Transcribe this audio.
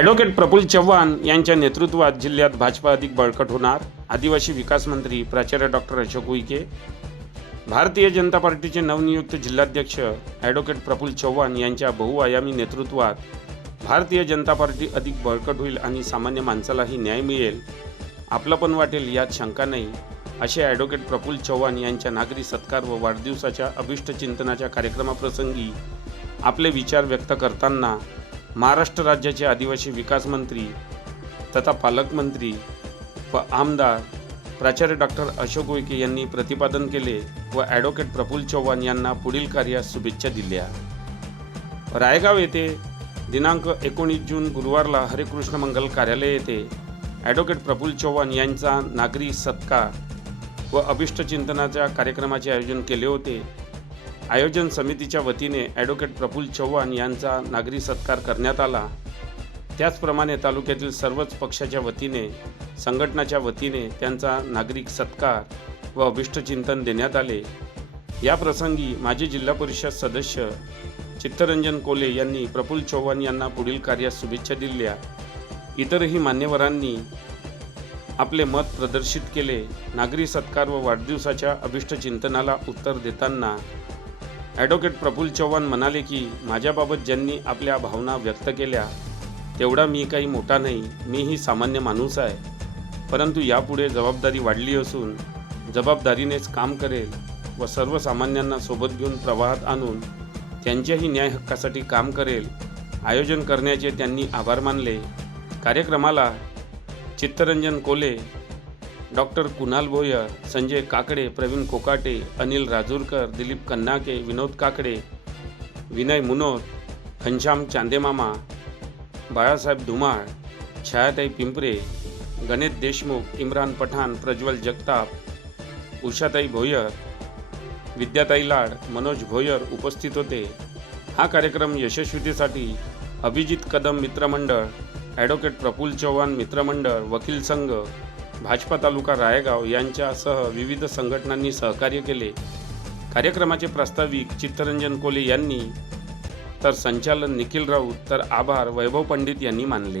Advocate Praful Chavan यांच्या नेतृत्वात जिल्ह्यात भाजपा अधिक बळकट होणार. आदिवासी विकास मंत्री प्राचार्य डॉक्टर अशोक उईके. भारतीय जनता पार्टीचे नवनियुक्त जिल्हाध्यक्ष ॲडव्होकेट प्रफुल्ल चव्हाण यांच्या बहुआयामी नेतृत्वात भारतीय जनता पार्टी अधिक बळकट होईल आणि सामान्य माणसालाही न्याय मिळेल. आपलं पण वाटेल यात शंका नाही असे ॲडव्होकेट प्रफुल्ल चव्हाण यांच्या नागरी सत्कार व वाढदिवसाच्या अभिष्ट चिंतनाच्या कार्यक्रमाप्रसंगी आपले विचार व्यक्त करताना महाराष्ट्र राज्याचे आदिवासी विकास मंत्री तथा पालकमंत्री व आमदार प्राचार्य डॉक्टर अशोक उईके यांनी प्रतिपादन केले व ॲडव्होकेट प्रफुल्ल चव्हाण यांना पुढील कार्यास शुभेच्छा दिल्या. रायगाव येथे दिनांक एकोणीस जून गुरुवारला हरेकृष्ण मंगल कार्यालय येथे ॲडव्होकेट प्रफुल्ल चव्हाण यांचा नागरी सत्कार व अभिष्ट चिंतनाच्या कार्यक्रमाचे आयोजन केले होते. आयोजन समितीच्या वतीने ॲडव्होकेट प्रफुल्ल चव्हाण यांचा नागरी सत्कार करण्यात आला. त्याचप्रमाणे तालुक्यातील सर्वच पक्षाच्या वतीने संघटनाच्या वतीने त्यांचा नागरिक सत्कार व अभिष्टचिंतन देण्यात आले. या प्रसंगी माजी जिल्हा परिषद सदस्य चित्तरंजन कोले यांनी प्रफुल्ल चव्हाण यांना पुढील कार्यास शुभेच्छा दिल्या. इतरही मान्यवरांनी आपले मत प्रदर्शित केले. नागरी सत्कार व वाढदिवसाच्या अभिष्टचिंतनाला उत्तर देताना ॲडव्होकेट प्रफुल्ल चव्हाण म्हणाले की माझ्याबाबत ज्यांनी आपल्या भावना व्यक्त केल्या तेवढा मी काही मोठा नाही मीही सामान्य माणूस आहे. परंतु यापुढे जबाबदारी वाढली असून जबाबदारीनेच काम करेल व सर्वसामान्यांना सोबत घेऊन प्रवाहात आणून त्यांच्याही न्याय हक्कासाठी काम करेल आयोजन करण्याचे त्यांनी आभार मानले. कार्यक्रमाला चित्तरंजन कोले डॉक्टर कुणाल भोयर संजय काकडे प्रवीण कोकाटे अनिल राजूरकर दिलीप कन्नाके विनोद काकडे विनय मुनोत घनश्याम चांदेमामा बाळासाहेब धुमाळ छायाताई पिंपरे गणेश देशमुख इम्रान पठाण प्रज्वल जगताप उषाताई भोयर विद्याताई लाड मनोज भोयर उपस्थित होते. हा कार्यक्रम यशस्वीतेसाठी अभिजित कदम मित्रमंडळ ॲडव्होकेट प्रफुल्ल चव्हाण मित्रमंडळ वकील संघ भाजपा तालुका रायगाव यांच्यासह विविध संघटनांनी सहकार्य केले. कार्यक्रमाचे प्रास्ताविक चित्तरंजन कोले यांनी तर संचालन निखिल राऊत तर आभार वैभव पंडित यांनी मानले.